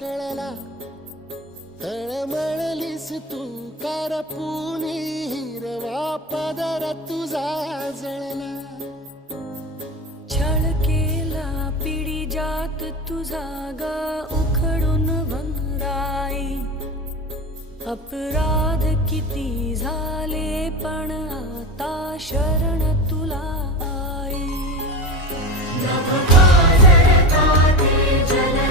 कळला, तळमळलीस तू करपुनी, हिरवा पदर तुझा जळला. छळ केला पिढी जात तुझा ग उखडून वनराई. अपराध किती झाले पण आता शरण तुला आई. नभ पाजळता ते जल